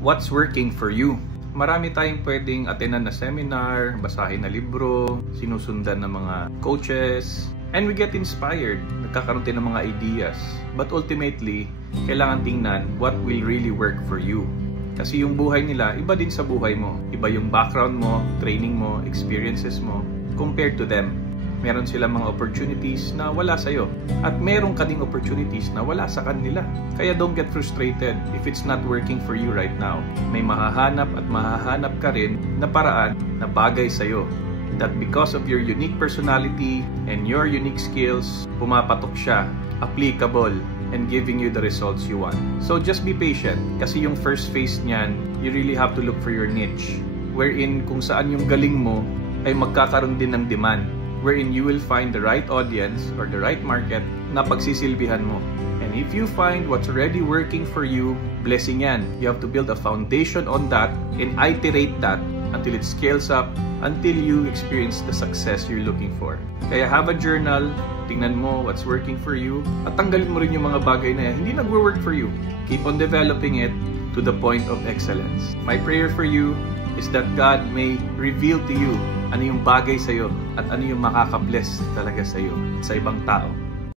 what's working for you. Marami tayong pwedeng attendan na seminar, basahin na libro, sinusundan ng mga coaches, and we get inspired. Nagkakaroon tayo ng mga ideas. But ultimately, kailangan tingnan what will really work for you. Kasi yung buhay nila, iba din sa buhay mo. Iba yung background mo, training mo, experiences mo, compared to them. Meron silang mga opportunities na wala sa'yo. At meron ka ding opportunities na wala sa kanila. Kaya don't get frustrated if it's not working for you right now. May mahahanap at mahahanap ka rin na paraan na bagay sa'yo. That because of your unique personality and your unique skills, pumapatok siya, applicable, and giving you the results you want. So just be patient. Kasi yung first phase niyan, you really have to look for your niche. Wherein kung saan yung galing mo, ay magkakaroon din ng demand. Wherein you will find the right audience or the right market na pagsisilbihan mo. And if you find what's already working for you, blessing yan. You have to build a foundation on that and iterate that until it scales up, until you experience the success you're looking for. Kaya have a journal, tingnan mo what's working for you, at tanggalin mo rin yung mga bagay na hindi nagwo-work for you. Keep on developing it to the point of excellence. My prayer for you is that God may reveal to you ano yung bagay sa'yo at ano yung makaka-bless talaga sa'yo sa ibang tao.